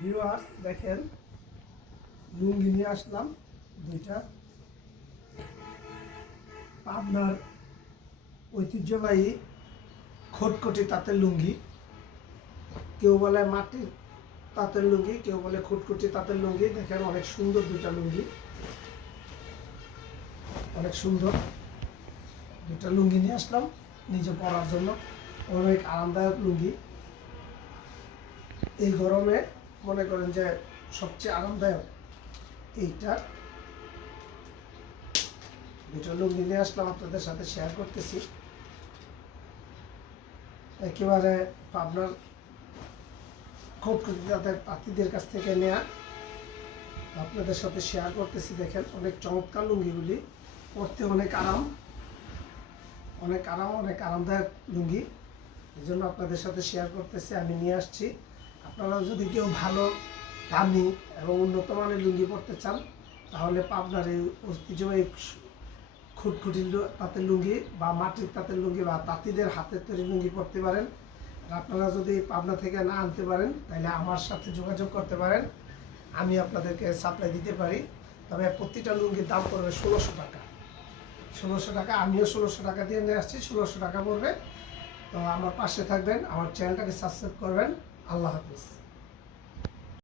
Viewers দেখেন লুঙ্গি নিয়ে আসলাম দুইটা পাবনার ঐতিহ্যবাহী খটখটি তাঁতের লুঙ্গি। কেউ বলে মাটির তাঁতের লুঙ্গি, কেউ বলে খটখটি তাঁতের লুঙ্গি। দেখেন অনেক সুন্দর দুইটা লুঙ্গি, অনেক সুন্দর দুইটা লুঙ্গি নিয়ে আসলাম নিজে পরার জন্য। অনেক আরামদায়ক লুঙ্গি। এই গরমে মনে করেন যে সবচেয়ে আরামদায়ক এইটা। দুটো লুঙ্গি নিয়ে আসলাম আপনাদের সাথে শেয়ার করতেছি। একেবারে পাবনার খটখটি তাঁতের তাঁতিদের কাছ থেকে নেয়া, আপনাদের সাথে শেয়ার করতেছি। দেখেন অনেক চমৎকার লুঙ্গিগুলি, পরতে অনেক আরাম, অনেক আরামদায়ক লুঙ্গি। এই জন্য আপনাদের সাথে শেয়ার করতেছি, আমি নিয়ে আসছি। আপনারা যদি কেউ ভালো দামি এবং উন্নত মানের লুঙ্গি পরতে চান তাহলে পাবনার এই ঐতিহ্যবাহী খুটখুটি তাঁতের লুঙ্গি বা মাটির তাঁতের লুঙ্গি বা তাঁতিদের হাতের তৈরি লুঙ্গি পরতে পারেন। আর আপনারা যদি পাবনা থেকে না আনতে পারেন তাহলে আমার সাথে যোগাযোগ করতে পারেন, আমি আপনাদেরকে সাপ্লাই দিতে পারি। তবে প্রতিটা লুঙ্গির দাম পড়বে 1600 টাকা। 1600 টাকা, আমিও 1600 টাকা দিয়ে নিয়ে আসছি, 1600 টাকা পড়বে। তো আমার পাশে থাকবেন, আমার চ্যানেলটাকে সাবস্ক্রাইব করবেন। আল্লাহ হাফিজ।